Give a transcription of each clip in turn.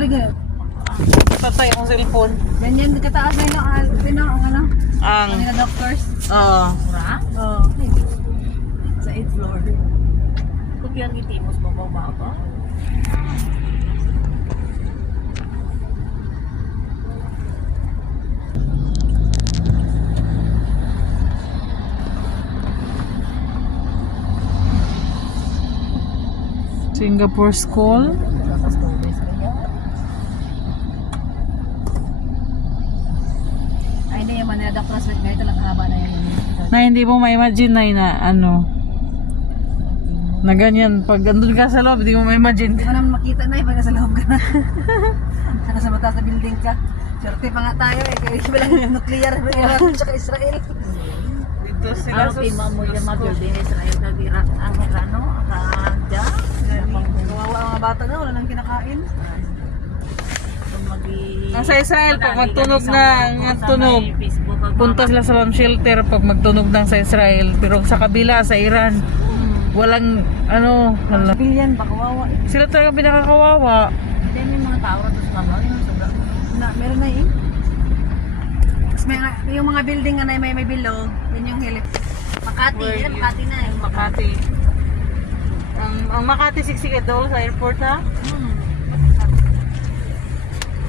Sorry ka. Patay akong cellphone. Ganyan, kataas na yun ang ano? Ang... Kanina doctors. Oo. Mura? Oo. Sa 8th floor. Kung yan gitimos mo ba ba? Singapore School. Ay, hindi yung Manila doctors with ganito lang haba na yun. Na hindi mo ma-imagine na ano. Na ganyan. Pag andun ka sa loob, hindi mo ma-imagine. Hindi mo naman makita na pag nasa loob ka na. Nasa mataas na building ka. Swerte pa nga tayo eh. Kaya bilang yung nuclear, Iran at Israel. Dito sila Ang tima mo yung mag-building Israel na Irak ang ano, kaya Kawawa ang mga bata na, wala nang kinakain. Nasa Israel, pag magtunog na ang tunog, punta sila sa bomb shelter pag magtunog ng sa Israel. Pero sa kabila, sa Iran, walang ano, wala. Bilyan, baka kawawa. Sila talaga pinakakawawa. Hindi may mga tao na sa kamay, sobrang Meron na eh. Tapos yung mga building na may bilog, yun yung helip. Makati, yan Makati na eh. Makati. Ang Makati siksik doon sa airport ha?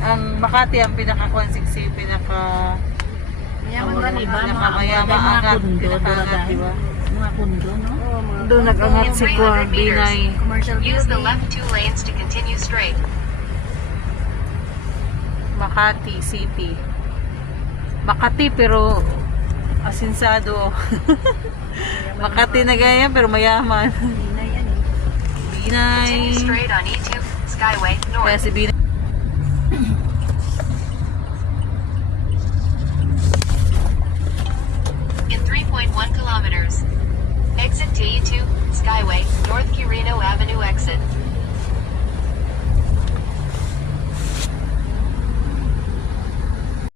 Ang Makati ang pinaka-siksik, pinaka... Mayaman mura na ni ba? Pinakamayama angat, pinaka-angat, di ba? Mga kundo, no? Doon nag-angat si Kuan, Binay. Commercial Use the building. left 2 lanes to continue straight. Makati City. Makati pero asinsado. Makati na ganyan pero mayaman. Hindi na yan eh. Binay. Continue straight on E2 Skyway Kaya North. si Binay. In 3.1 kilometers. Exit to E2 Skyway North Quirino Avenue exit.